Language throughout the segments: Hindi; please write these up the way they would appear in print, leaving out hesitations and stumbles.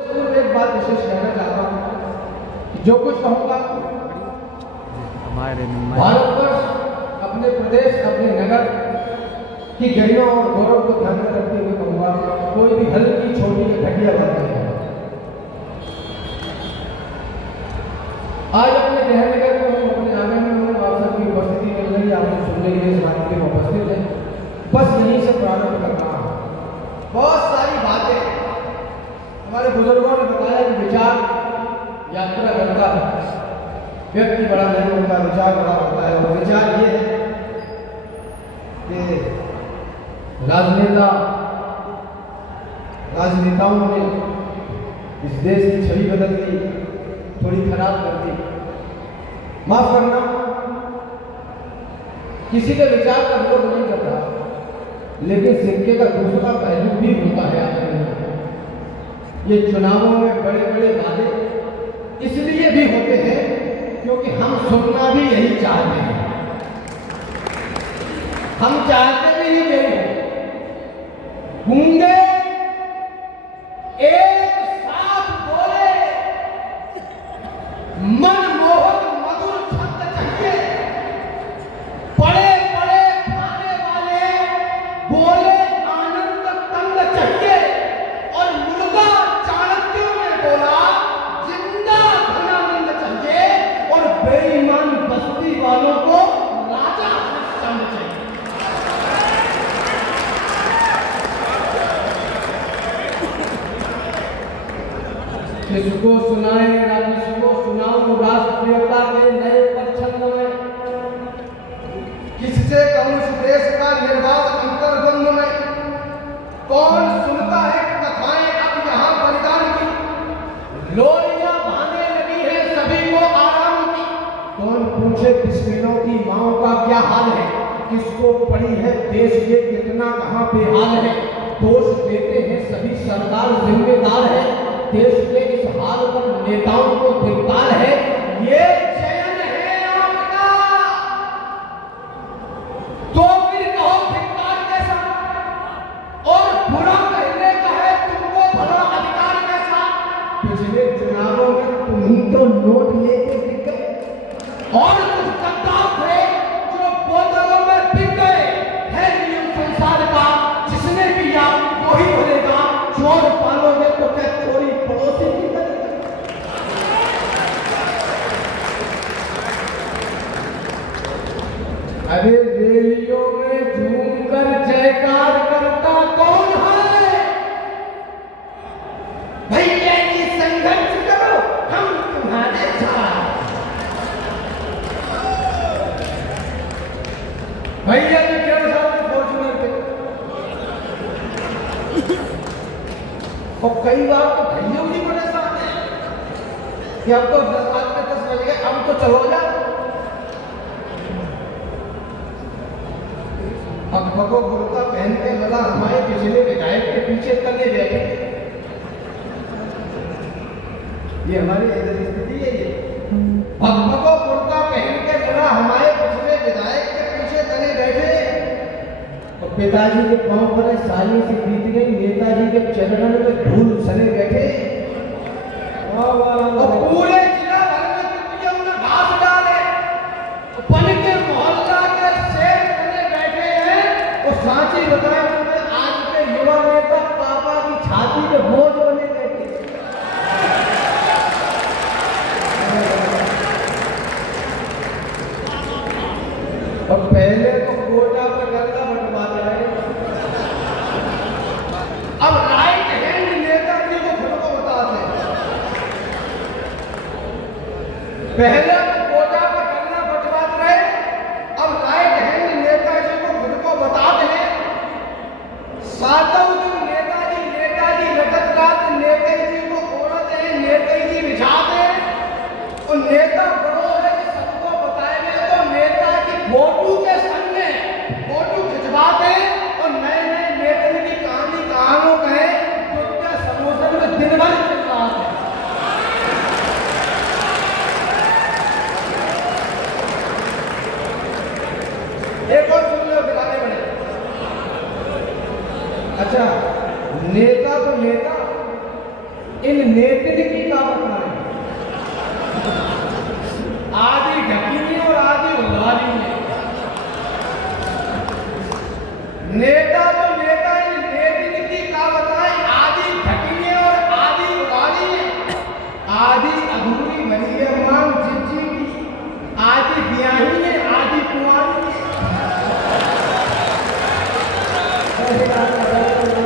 एक बात विशेष कहना चाहता हूँ, जो कुछ कहूँगा भारतवर्ष, अपने प्रदेश, अपने नगर की गरिमा और गौरव को ध्यान में रखते हुए कहूँगा, कोई भी हल्की छोटी घटिया बात नहीं है। आज अपने गृहनगर में अपने आंगन में आप सबकी उपस्थिति मिल रही है, आपको सुनने के लिए समाज में उपस्थित है। बस यहीं से प्रारंभ करना है। बहुत सारी बातें हमारे बुजुर्गों ने बताया कि विचार यात्रा करता है, व्यक्ति बड़ा नहीं होता, विचार बड़ा होता है। और विचार ये है कि राजनेताओं ने इस देश की छवि बदल दी, थोड़ी खराब कर दी। माफ करना, किसी के विचार का विरोध नहीं कर रहा, लेकिन सिक्के का दूसरा पहलू भी होता है। ये चुनावों में बड़े बड़े वादे इसलिए भी होते हैं क्योंकि हम सुनना भी यही चाहते हैं। हम चाहते भी यही हो, गूंगे एक साथ बोले, मनमोहक मधुर छंद चाहिए, पड़े पड़े खाने वाले बोले आनंद तंग चाहिए, और मुर्गा चाणक्यों ने बोला जिंदा धनानंद चाहिए, और बेईमान बस्ती वालों को राजा हरिश्चंद्र चाहिए। किसको सुनाए किसको सुनाऊं राष्ट्रीयता के नए प्रछंद में, किससे कहूं इस देश का निर्वाध अंतर्द्वंद में, कौन सुनता है कथाएं अब यहाँ बलिदान की, लोरियां बहाने लगी है सभी को आराम की, कौन पूछे किस्मिनों की माओ का क्या हाल है, किसको पड़ी है देश के कितना कहाँ पे हाल है, दोष देते हैं सभी सरकार जिम्मेदार है, देश के इस हाल पर नेताओं को धिक्कार है, ये चयन है आपका, तो फिर कहो धिक्कार कैसा, और बुरा कहने का है तुमको भला अधिकार कैसा। पिछले चुनावों में तुम तो नोट लेके बिक गए, और कुछ गद्दार थे जो बोतलों में बिक गए। है नियम संसार का, जिसने किया वही भरेगा, चोर पालोगे तो क्या चोरी पड़ोसी की करेगा। अरे रैलियों में झूमकर जयकार करता कौन है, भैया ये संघर्ष करो हम तुम्हारे साथ, भैया जी क्यों साथ फॉर्चूनर थे, और कई बार तो भैया भी बड़े साथ हैं कि अब तो 10 बज गए, अब तो चलो जा। भगभगो बुर्का पहन के लड़ा हमारे पिछले विधायक के पीछे तले बैठे, ये हमारी स्थिति है। ये भगभगो बुर्का पहन के लड़ा हमारे पिछले विधायक के पीछे तले बैठे, और पिताजी के पांव पर साली से बीत गई, नेताजी के चरणों में धूल सने बैठे, और पूरे जिला भर में तुझे उन्हें घास डाले, बन के मोहल्ला के शेर बने बैठे हैं। और सांची बताए आज के युवा नेता पापा की छाती पे बोझ बने बैठे। और पहले तो कोटा पर गंगा बंटवाते रहे, अब राइट हैंड नेताजी को खुद को बताते हैं। पहले तो कोटा पर गंगा बंटवाते रहे, अब राइट हैंड नेताजी को खुद को बताते हैं। सातों दिन नेताजी रटत रात नेताजी को ओढ़ते हैं, नेताजी बिछाते हैं, और नेता बड़ो है कि सबको बताएंगे, तो नेताजी फोटो के संग में फोटो खिंचवाते हैं, और नए नए नेता की कहानियों कहे जो क्या समुद्र में दिन भर चल रहा है। इन नेत्र की का बताएं, आधी ढकीनी और आधी उगाली है। नेता तो नेता इन नेत्र की का बताएं, आधी ढकीनी और आधी उगाली है। आधी अधूरी बनी है मांग जिज्जी की, आधी ब्याही है आधी कुंवारी है।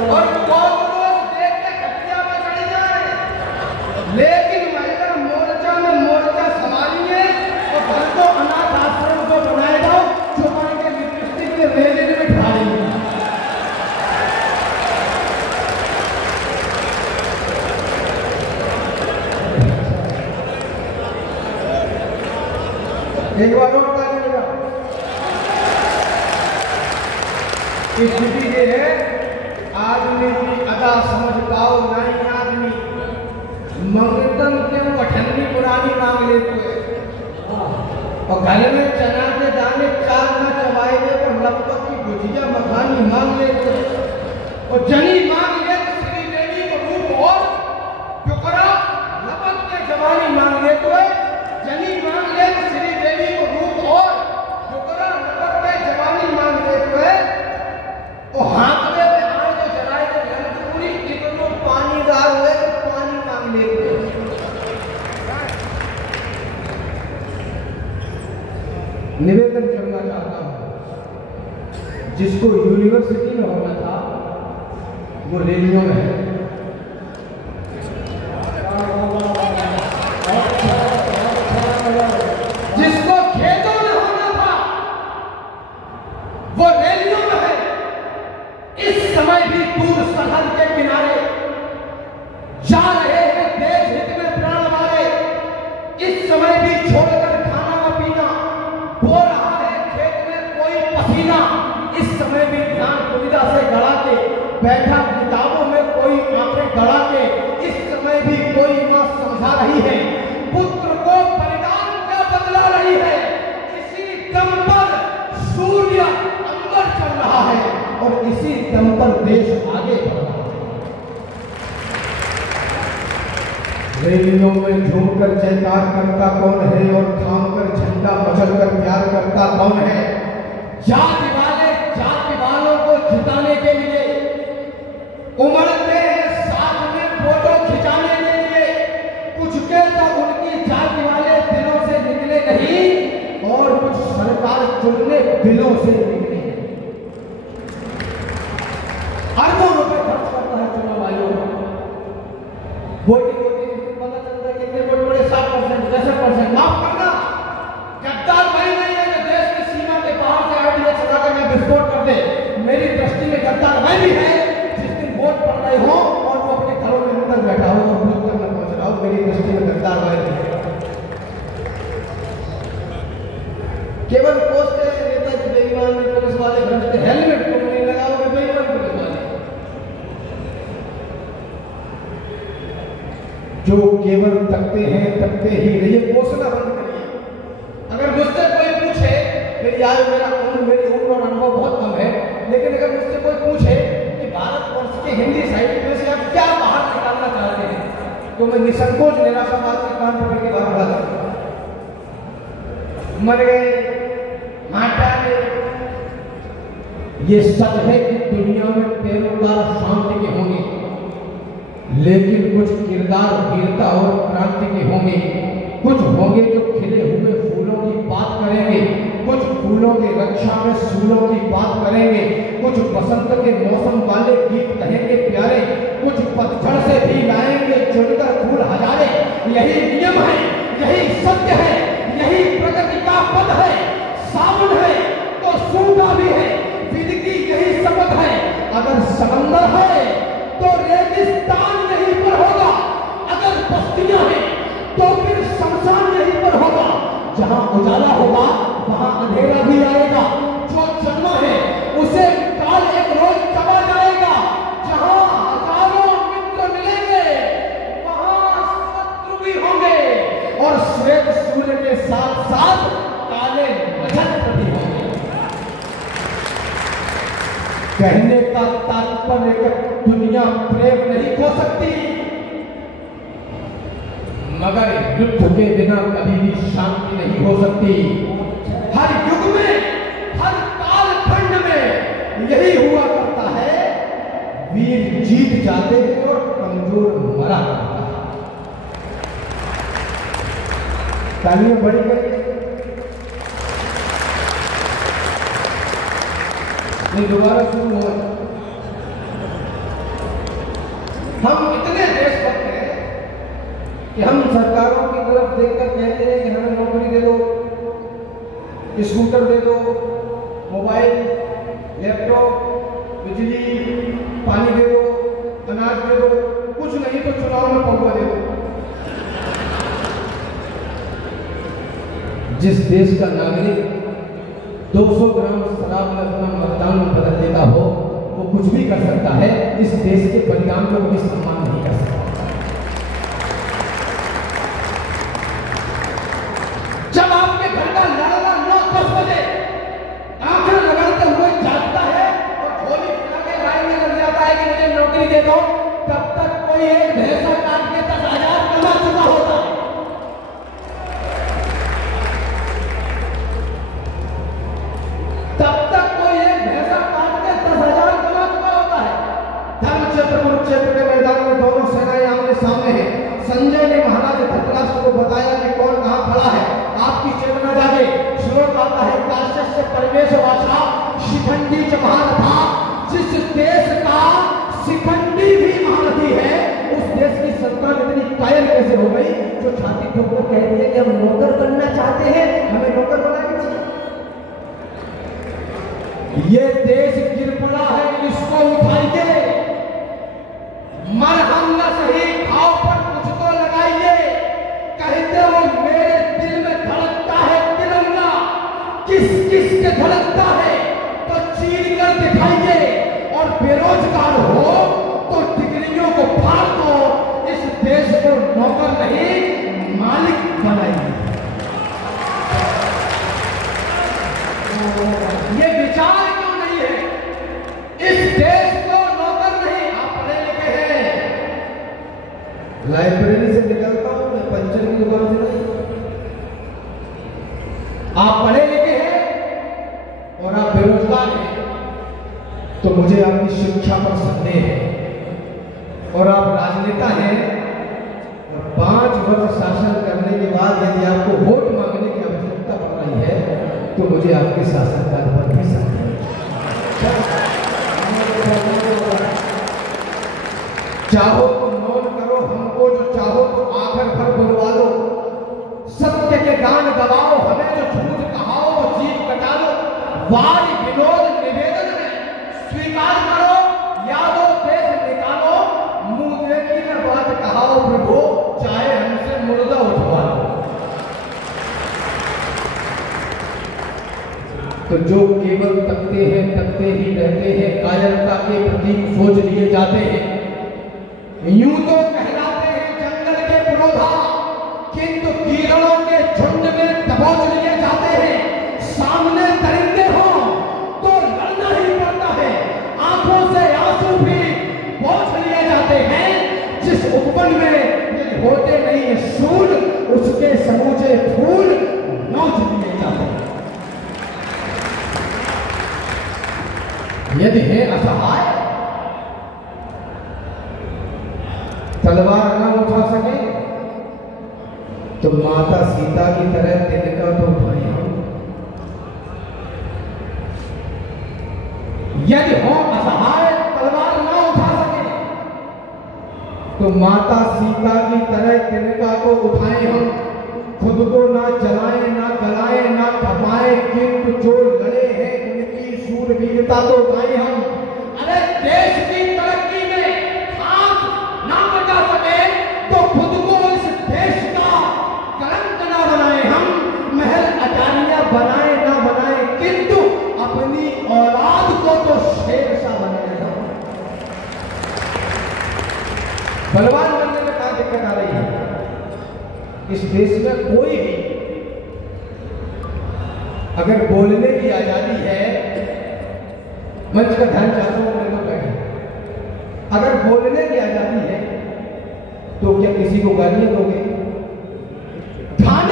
और बहुत रोज देख के खटिया में चढ़ जाए, लेकिन महिला मोर्चा में मोर्चा संभाली है और घर को अनाथ आश्रम को बनाए दो, चुपाई के लिपस्टिक में रेलिंग में ढाली है। एक बार और ताली लगा। स्थिति ये है, आदमी की अदा समझ पाओ नहीं आदमी, मंगतन क्यों अठन्नी पुरानी मांग लेते हैं और घर में चना के दाने चार न चबाए दे पर लपक की गुजिया मखानी मांग लेते हैं और जनी मांग ले श्री देवी को रूप और टुकड़ा लपक के जवानी मांग लेते हैं। जनी मांग ले श्री देवी को रूप और टुकड़ा लपक के जवानी मांग लेते हैं और हाथ में आए तो जलाए तो लंच पूरी कितनों पानी दार हुए तो पानी मांग लेते हैं। निवेदन करना चाहता हूं, जिसको यूनिवर्सिटी में होना था वो रेलियों में है। जिसको खेतों में होना था वो रेलियों में है। इस समय भी दूर सरहद के किनारे जा रहे हैं देश हित में प्राण वाले। इस समय भी छोड़कर खाना व पीना, बो रहा है खेत में कोई पसीना। इस समय भी ध्यान दुविधा से गड़ा के बैठा किताबों में कोई आंखें गड़ा के। इस समय भी कोई मां समझा रही है पुत्र को परिणाम क्या बदला रही है। इसी दम पर सूर्य अंबर चल रहा है और इसी दम पर देश आगे बढ़ रहा है। रेलियों में झूमकर जयकार करता कौन है और थामकर झंडा मचलकर प्यार करता कौन है। जाति वालों को जिताने के लिए उमड़ते हैं साथ में फोटो खिंचाने के लिए। कुछ के तो उनकी जाति वाले दिलों से निकले नहीं और कुछ सरकार चुनने दिलों से निकले नहीं। अरबों रुपए खर्च करता है चुनाव आयोग। वोटिंग पता चलता है कितने वोट पड़े, 7%, 10%। माफ करना, गद्दार वही नहीं है जो देश की सीमा के बाहर से आईडीएक्स चलाकर में विस्फोट कर दे। मेरी दृष्टि में गद्दार वही भी है जिस दिन वोट पड़ रहे हो और वो अपने घरों में अंदर बैठा हो और बूथ तक न पहुंच रहा हो। मेरी दृष्टि में गद्दार वही है। केवल पोस्टर नेता जी बेईमान में पुलिस वाले भ्रष्ट, हेलमेट तुम नहीं लगाओगे बेईमान पुलिस वाले, जो केवल तकते ही रहिए। घोषणा बंद करिए। अगर मुझसे कोई पूछे, मेरी उम्र और अनुभव बहुत कम है, लेकिन अगर मुझसे कोई पूछे कि भारतवर्ष के हिंदी साहित्य में से आप क्या बाहर निकालना चाहते हैं, तो मैं निसंकोच निराशावाद के कान पकड़ के बाहर बढ़ा सकता हूं। मर गए, माटा गए। ये सच है कि दुनिया में पैरोकार शांति के होंगे, लेकिन कुछ किरदार वीरता और क्रांति के होंगे। कुछ होंगे जो खिले हुए फूलों की बात करेंगे, कुछ फूलों की रक्षा में सूलों की बात करेंगे, कुछ बसंत के मौसम वाले गीत कहेंगे प्यारे, कुछ पतझड़ से भी लाएंगे चुनकर फूल हजारे। यही नियम है, यही सत्य है, यही प्रगति का पद है। सावन है तो सूखा भी है, विधि की यही शपथ है। अगर समंदर है तो रेगिस्तान यहीं पर होगा, अगर बस्तियां हैं तो फिर शमशान यहीं पर होगा। जहां उजाला होगा वहां अंधेरा भी आएगा। जो जन्मा है उसे काल एक रोज चबा जाएगा। जहां हजारों मित्र मिलेंगे वहां शत्रु भी होंगे और श्वेत सूर्य के साथ साथ काले नक्षत्र भी होंगे। कहने का तात्पर्य दुनिया प्रेम नहीं खो सकती, मगर युद्ध के बिना कभी भी शांति नहीं हो सकती। हर युग में, हर कालखंड में यही हुआ करता है, वीर जीत जाते हैं और कमजोर मरा करता है। तालियां बड़ी करिए। ये दोबारा शुरू हुआ। हम इतने देशभक्त हैं कि हम सरकारों की तरफ देखकर कहते हैं कि हमें नौकरी दे दो, स्कूटर दे दो, मोबाइल, लैपटॉप, बिजली, पानी दे दो, अनाज दे दो, कुछ नहीं तो चुनाव में पहुंचा दे दो। जिस देश का नागरिक 200 ग्राम शराब में अपना मतदान बदल देता हो, वो कुछ भी कर सकता है, इस देश के परिणाम को भी सम्मान नहीं कर सकता। जब आपके घर का लड़का 9-10 बजे आंखें लगाते हुए जागता है और झोली फैला के लाइन में लग जाता है कि मुझे नौकरी दे दो, तब तक कोई एक भैंसा काट के 10,000 कमा चुका होता है। तब तक कोई एक भैंसा काट के 10,000 कमा चुका होता है। धर्म क्षेत्र, कुरुक्षेत्र के मैदान में दोनों सेनाएं आमने सामने हैं। संजय ने महाराज धृतराष्ट्र को बताया कि कौन कहां खड़ा है, आपकी चेतना जागे। श्लोक आता है, काश्यस्य परिवेश वाचा शिखंडी च महारथा। जिस देश का शिखंडी भी महारथी है, उस देश की सरकार इतनी कायर कैसे हो गई जो छाती ठोक कर कहती है कि हम नौकर बनना चाहते हैं, हमें नौकर बनाना चाहिए। ये देश गिर पड़ा है, इसको उठाइए। मरहम न सही, घाव पर कुछ तो लगाइए। कहते हो मेरे दिल में धड़कता है तिरंगा, किस किस के धड़कता है तो चीर कर दिखाइए। और बेरोजगार हो तो डिग्रियों को फाड़ दो। इस देश को नौकर नहीं मालिक बनाइए। ये विचार क्यों नहीं है? इस देश को नौकर नहीं। आप पढ़े लिखे हैं, लाइब्रेरी से निकलता हूं मैं, पंचर की दुकान से नहीं। आप पढ़े लिखे हैं और आप बेरोजगार हैं, तो मुझे आपकी शिक्षा पर संदेह है। और आप राजनेता हैं और 5 वर्ष शासन करने के बाद यदि आपको वोट मांगने की आवश्यकता पड़ रही है, तो मुझे आपके शासनकाल पर भी संदेह है। चाहो तो मौन करो हमको, जो चाहो तो आखिर भर बुलवा लो। सत्य के गान गवाओ, हमें जो झूठ कहाओ तो जीभ कटा लो। वाद विनोद निवेदन है, स्वीकार करो, यादो देश निकालो। मुंह देखी में बात कहाओ प्रभु, चाहे हमसे मुर्दा उठवा लो। तो जो केवल तकते ही रहते हैं, कायरता के प्रतीक सोच लिए जाते हैं। यूं तो कहलाते हैं जंगल के पुरोधा, किंतु कीड़ों के झुंड में दबोच लिए जाते हैं। सामने दरिंदे हो तो लड़ना ही पड़ता है, आंखों से आंसू भी पोंछ लिए जाते हैं। जिस उपवन में यदि होते नहीं है सूल, उसके समूचे फूल नोच लिए जाते हैं। यदि है असहाय, तलवार न उठा सके, तो माता सीता की तरह तिनका तो उठाए हम। यदि हो असहाय, तलवार न उठा सके, तो माता सीता की तरह तिनका को उठाए हम। खुद को ना जलाए, ना गलाए, ना खपाए, किंतु जो लड़े हैं उनकी शूरवीरता तो गाए हम। अरे देश की तरक्की में हाथ ना बचा सके तो खुद को इस देश का कलंक ना बनाए हम। महल अटारियां बनाए ना बनाए, किंतु अपनी औलाद को तो शेर सा बनाए हम। बलवान बनने में क्या दिक्कत आ रही है? इस देश में कोई भी अगर बोलने की आजादी है, मंच का ध्यान चाहता हूं, मेरे को बैठे, अगर बोलने की आजादी है तो क्या किसी को गालियां दोगे?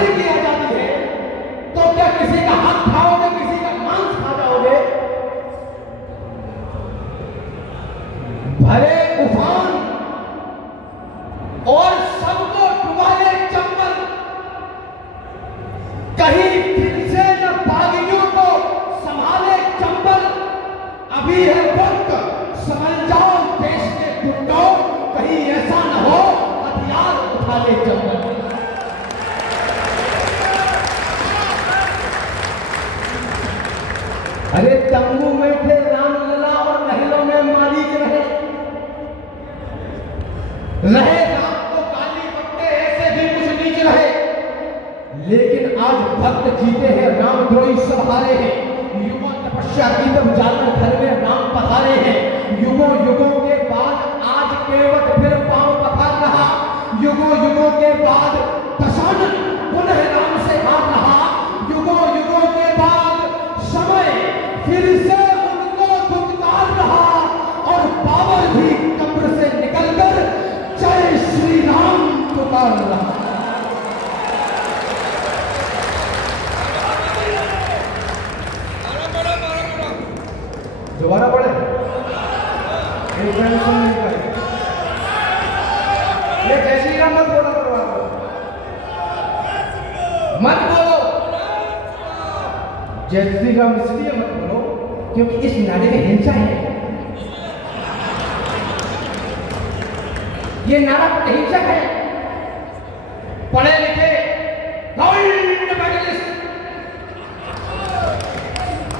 खाने की आजादी है तो क्या किसी का हक खाओगे, किसी का मांस खा जाओगे? भले उफान और सबको डुबाले चंबल, कहीं फिर से न बागियों को संभाले चंबल। अभी है वक्त, समझ जाओ देश के गुंडों, कहीं ऐसा न हो हथियार उठा ले चंबल। अरे तंबू में थे रामलला और महलों में मालिक रहे राम को काली पत्ते ऐसे भी कुछ नीच रहे, लेकिन आज भक्त जीते हैं, रामद्रोही सब हारे हैं। युगों तपस्या की तब जाकर घर में राम पधारे हैं। युगों युगों के बाद आज केवट फिर पांव पखार रहा, युगों युगों के बाद दशानन पुनः राम से हार रहा। युगों युगों के बाद समय फिर से उनको दुत्कार रहा और बाबर भी कब्र से निकलकर जय श्री राम पुकार रहा। दोबारा पढ़े, ये जय श्री राम मत बोलो, मत बोलो। जय श्री राम इसलिए मत बोलो क्योंकि इस नारे में हिंसा है। ये नारा हिंसक है। पढ़े लिखे गोल्ड मेडलिस्ट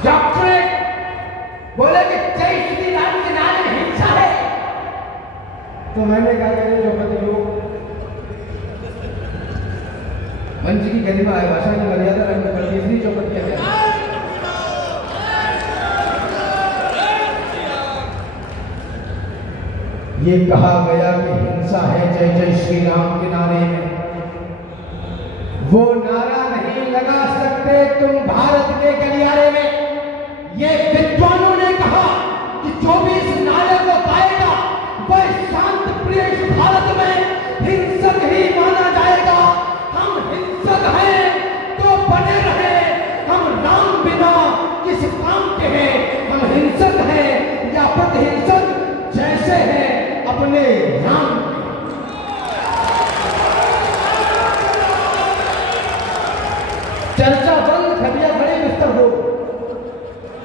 डॉक्टरेट बोले कि जय श्री राम के नारे में हिंसा है, तो मैंने कहा कि जो पति लोग मंच की गरिमा है, भाषा की मर्यादा रखनी पड़ती है, इसलिए चौपट किया गया। ये कहा गया कि हिंसा है जय जय श्री राम के नारे में, वो नारा नहीं लगा सकते तुम भारत के गलियारे में। ये विद्वानों ने कहा कि जो भी इस नारे को पाएगा वह शांत प्रिय भारत में हिंसक ही माना जाएगा। हम हिंसक हैं तो बने रहे, हम राम बिना किस काम के हैं। हम हिंसक हैं या प्रतिहिंसक जैसे हैं अपने राम। चर्चा बंद, खटिया खड़ी, बिस्तर हो।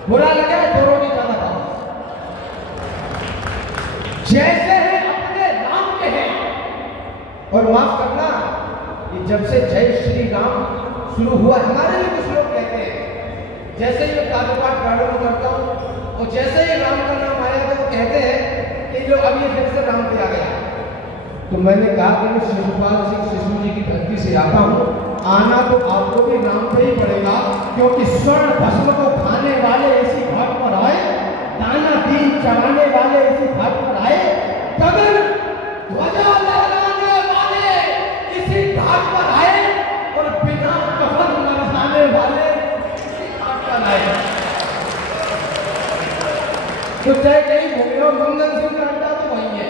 बुरा लगे तो रोटी ज्यादा खाओ। जैसे हैं अपने राम के हैं। और माफ करना, ये जब से जय श्री राम शुरू हुआ, हमारे भी कुछ लोग कहते हैं, जैसे ही मैं कारोबार गाड़ों में करता हूँ और जैसे ही राम का नाम आया तो वो कहते हैं कि जो अब ये फिर से राम पे आ गया। तो मैंने कहा कि मैं शिशुपाल सिंह शिशु जी की धरती से आता हूँ, आना तो आपको भी राम पे ही पड़ेगा, क्योंकि स्वर्ण भस्म को खाने वाले इसी घाट पर आए, दाना दीन चढ़ाने वाले इसी घाट पर आए, गगन ध्वजा लहराने वाले इसी घाट पर आए और बिना कफन लहराने वाले इसी घाट पर आए। तो चाहे कहीं भूमियों मंगल सिंह का अड्डा तो वही है,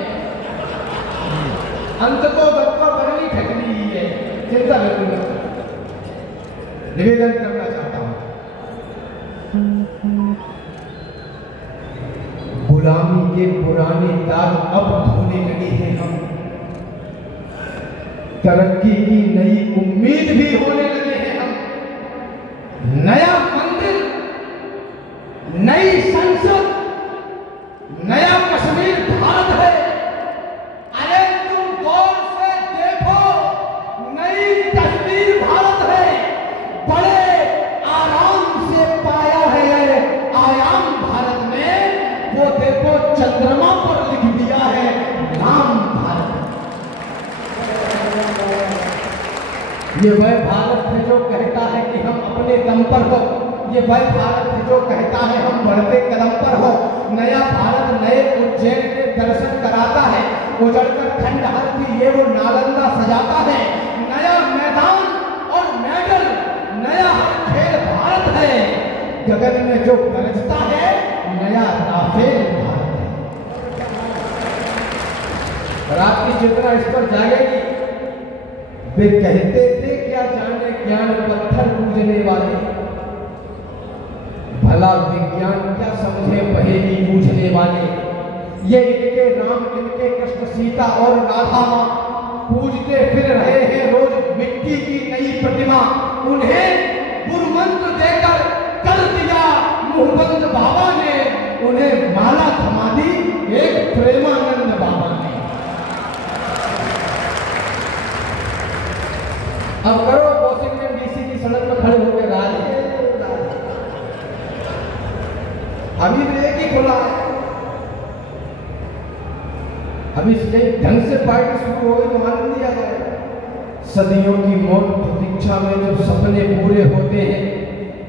अंत को दत्ता बरनी ठगनी ही है। चिंता करूंगा, निवेदन करना चाहता हूं, गुलामी के पुराने दाग अब धोने लगे हैं हम, तरक्की की नई उम्मीद भी होने लगे हैं हम। नया मंदिर, नई संसद, नया कश्मीर भारत है। अरे तुम गौर से देखो, नई तस्वीर भारत है। बड़े आराम से पाया है आयाम भारत में, वो देखो चंद्रमा पर लिख दिया है राम भारत। ये वह भारत है जो कहता है कि हम अपने दम पर हो, ये वह भारत है जो कहता है हम बढ़ते कदम पर हो। नया भारत नए उज्जैन के दर्शन कराता है, उजड़कर खंडहर की ये वो नालंदा सजाता है। नया मैदान और मेडल, नया खेल भारत है। गगन में जो गरजता है नया राफेल भारत है। और आपकी चेतना इस पर जागेगी। वे कहते थे क्या जाने विज्ञान पत्थर पूजने वाले, भला विज्ञान क्या समझे पहेली पूछने वाले। ये इनके राम, इनके कृष्ण, सीता और राधा माँ पूजते फिर रहे हैं रोज मिट्टी की नई प्रतिमा। उन्हें गुरुमंत्र देकर कर दिया मुहबंद बाबा ने, उन्हें माला थमा दी एक प्रेमानंद बाबा ने। अब करो वॉशिंगटन डीसी की सड़क पर खड़े होकर राधे अभी भी एक ही खुला है। अभी इसके ढंग से पार्टी शुरू हो गई तो आनंद दिया जाएगा। सदियों की मौत प्रतीक्षा में जब सपने पूरे होते हैं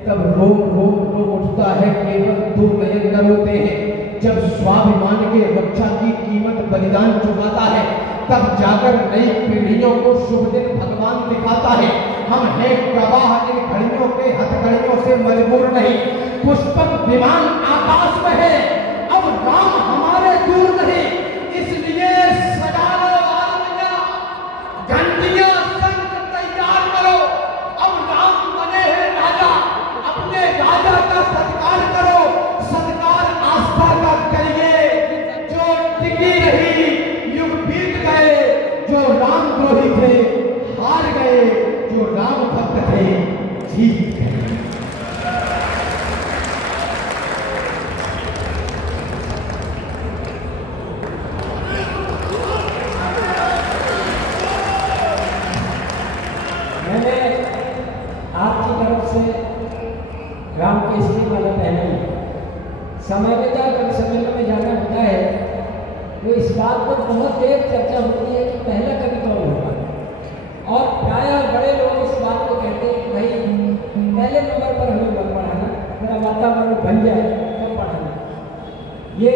तब रोग रोग रोग उठता है, केवल दो नयन न रोते हैं। जब स्वाभिमान के रक्षा की कीमत बलिदान चुकाता है तब जाकर नई पीढ़ियों को शुभ दिन भगवान दिखाता है। हम हैं गवाह इन घड़ियों के हथकड़ियों से मजबूर नहीं। पुष्पक विमान आकाश में है, अब राम हमारे दूर नहीं। इसलिए सजा लो आलमिया, घंटियां संग तैयार करो। अब राम बने हैं राजा, अपने राजा का सत्कार करो। सत्कार आस्था का करिए, जो टिकी रही युग बीत गए। जो राम द्रोही थे हार गए, जो राम भक्त थे जीत गए। राम केसरी वाला पहना ही समय में कभी सम्मेलन में जाना होता है तो इस बात पर बहुत देर चर्चा होती है कि पहला कवि कौन होगा। और प्रायः बड़े लोग इस बात को कहते हैं कि भाई पहले नंबर पर हमें मत पढ़ाना, मेरा वातावरण बन जाए तब पढ़ाना। ये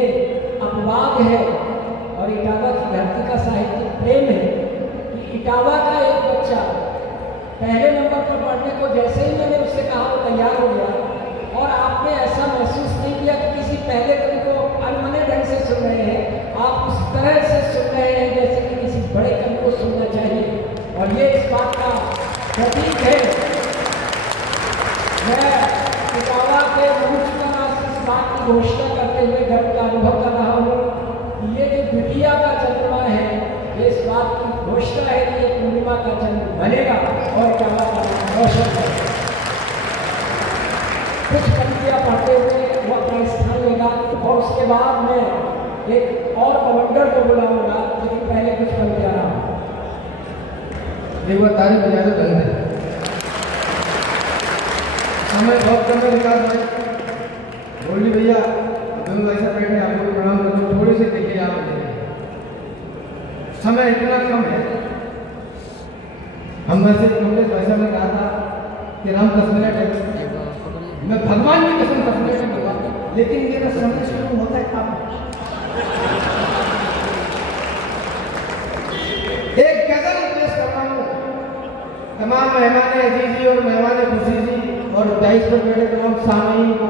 अपवाद है और इटावा की धरती का साहित्यिक प्रेम है कि इटावा का एक बच्चा पहले नंबर पर पढ़ने को जैसे ही मैंने उससे कहा वो तैयार हो गया। और आपने ऐसा महसूस नहीं किया कि किसी पहले कवि को अनमने ढंग से सुन रहे हैं, आप उस तरह से सुन रहे हैं जैसे कि किसी बड़े कवि को सुनना चाहिए। और ये इस बात का प्रतीक है। मैं इटावा के मुख्य इस बात की घोषणा करते हुए गर्व का अनुभव कर रहा हूँ कि ये जो बिटिया का चंद्रमा है, ये इस बात की घोषणा है कि ये पूर्णिमा का चंद्र बनेगा और इटावा का रोशन करेगा। कुछ पंक्तियाँ पढ़ते हुए वो अपना स्थान लेगा और उसके बाद मैं एक और कमांडर को बुलाऊंगा, लेकिन पहले कुछ पंक्तियाँ रहा देखो तारीफ बजा दो ढंग से। समय बहुत कम है विकास भाई, बोली भैया दोनों ऐसा बैठे आपको प्रणाम करते थोड़ी सी देखिए आप समय इतना कम है। हम वैसे कमलेश वैसा मैं कहा था कि राम 10 मिनट है, मैं भगवान की कसम 10 मिनट में दूंगा, लेकिन मेरा समय शुरू होता है कब? एक गजल पेश कर रहा हूँ तमाम मेहमान अजीजी और मेहमान खुशी जी और 22 पर बैठे तमाम सामीन को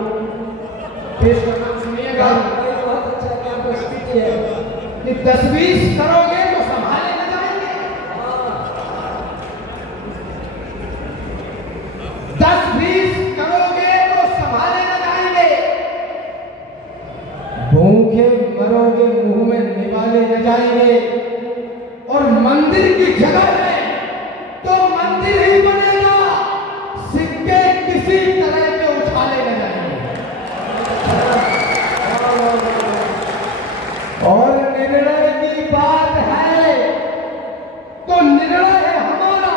पेश करना। सुनिएगा, बहुत अच्छा क्या प्रस्तुति है कि 10-20 करोगे तो संभाले न जाएंगे। 10-20 करोगे तो संभाले न जाएंगे। भूखे मरोगे मुंह में निवाले न जाएंगे। और मंदिर की जगह है तो मंदिर ही बनेगा, सिक्के किसी तरह के उछाले न जाएंगे। और निर्णय की बात है तो निर्णय है हमारा,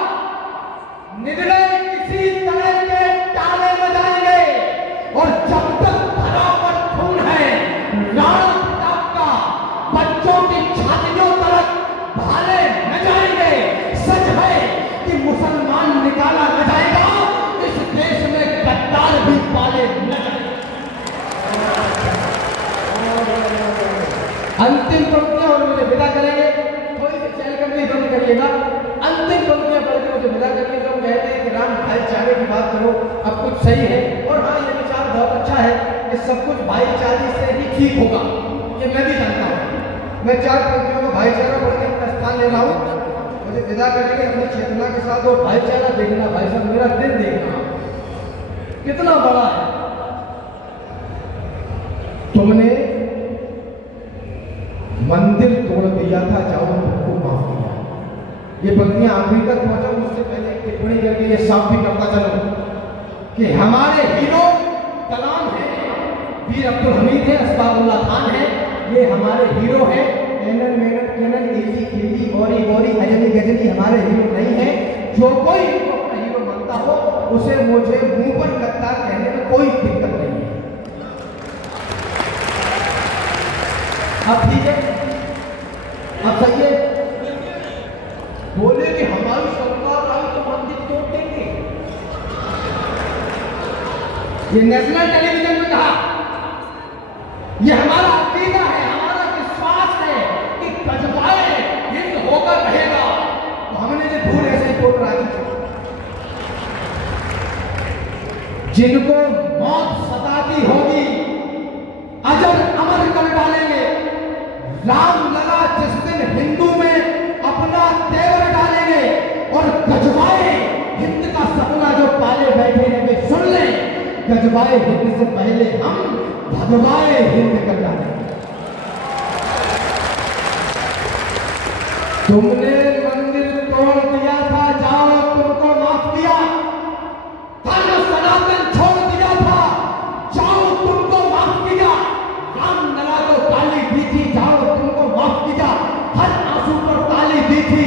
निर्णय किसी तरह के टाले न जाएंगे। और जब तक धरा पर खून है लाल प्रताप का, बच्चों की छातियों तरफ भाले न जाएंगे। सच है कि मुसलमान निकाला न जाएगा, इस देश में गद्दार भी पाले न जाएंगे। अंतिम पंक्तियां और मुझे विदा करेंगे, थोड़ी सी चहलकदमी बंद करिएगा। अंतिम पंक्तियां पढ़ के मुझे विदा करिए। जो कहते हैं कि राम भाईचारे की बात करो, अब कुछ सही है। और हाँ, ये विचार बहुत अच्छा है कि सब कुछ भाईचारे से ही ठीक होगा, ये मैं भी जानता हूँ। मैं 4 पंक्तियों को भाईचारा पढ़ के अपना स्थान ले रहा हूँ। मुझे विदा करेंगे अपनी चेतना के साथ। और भाईचारा देखना भाई साहब, मेरा दिल देखना कितना बड़ा है। तुमने मंदिर तोड़ दिया था, जाओ तुमको माफ किया। ये बंदियां आखिरी तक पहुंचा, मुझसे पहले एक टिप्पणी करके ये साफ भी करता चलो कि हमारे हीरो कलाम है, वीर अब्दुल हमीद है, अस्फाकुल्लाह खान है, ये हमारे हीरो है। एनन मेनन केनन एसी खिल्ली गौरी गौरी अजनी गजनी हमारे हीरो नहीं है। जो कोई इनको अपना हीरो मानता हो उसे मुझे मुंह पर गद्दार कहने में कोई दिक्कत नहीं है। अब ठीक है, अब सही है। बोले कि हमारी सरकार आई तो मंदिर तोड़ देंगे। ये नेशनल टेलीविजन में कहा, ये हमारा अकीदा है, हमारा विश्वास है कि कजवाए हिंद होकर रहेगा। तो हमने जो धूल ऐसे ही तोड़ रखी थी, जिनको मौत सताती होगी अजर अमर कर डालेंगे। राम लगा जिस दिन हिंदू में अपना तेवर डालेंगे और गजवाए हिंद का सपना जो पाले बैठे हैं वे सुन ले, गजवाए हिंद से पहले हम भगवाए हिंद कर डालेंगे। तुमने मंदिर तोड़ दिया था, जाओ तुमको माफ किया। धर्म सनातन छोड़ दिया था, जाओ तुमको माफ किया। राम लगा तो गाली दी थी, जाओ तुमको माफ किया। हर आंसू पर ताली दी थी,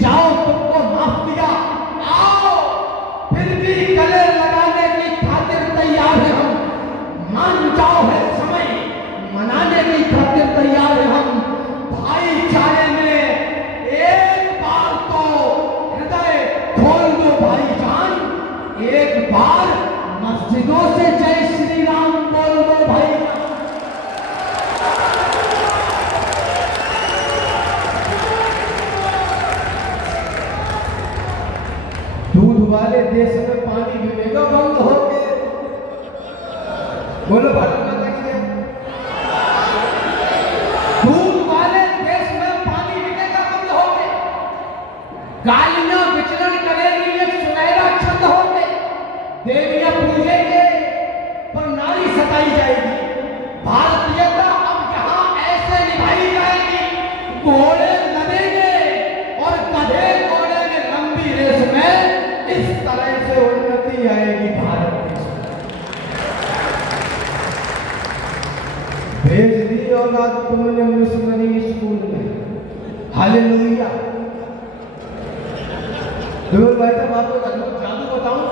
जाओ तुमको माफ किया। आओ फिर भी गले लगाने की खातिर तैयार है हम, मान जाओ है समय मनाने की खातिर तैयार है हम। भाईचारे में एक बार तो हृदय खोल दो भाईजान, एक बार मस्जिदों से जय श्री राम बोल दो भाईजान। दूध वाले देश में पानी विवेगा बंद हो गए। बोलो भारत माता की जय। दूध वाले देश में पानी विवेगा बंद हो गए। गालियां विचरण करेगी एक सुनहरा छंद हो गए। देवियां पूजेंगे पर नारी सताई जाएगी। भारतीयता अब यहां ऐसे निभाई जाएगी, घोड़े लड़ेंगे और गधे घोड़े में लंबी रेस में इस तरह से उन्नति आएगी भारत देश में। भेज दी औलाद तुमने मिशनरी स्कूल में, हालेलुया। तो भाई साहब आपको जादू बताऊं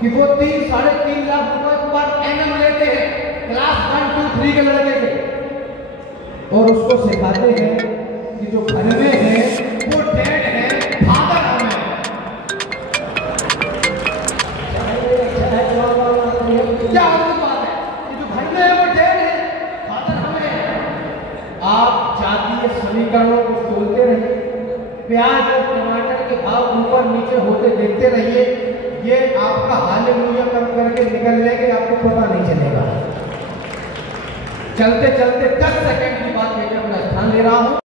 कि वो 3-3.5 लाख रुपए पर एनएम लेते हैं, क्लास 1, 2, 3 के लड़के थे, और उसको सिखाते हैं कि जो घर में है वो डेड है, फादर हमें। क्या बात है कि जो घर में है वो डेड है, फादर हमें। आप जातीय समीकरणों को तोलते रहिए, प्याज और टमाटर के भाव ऊपर नीचे होते देखते रहिए। ये आपका हालेलुया कर करके निकल लेंगे, आपको पता नहीं चलेगा। चलते चलते 10 सेकंड की बात लेकर अपना स्थान ले रहा हूं।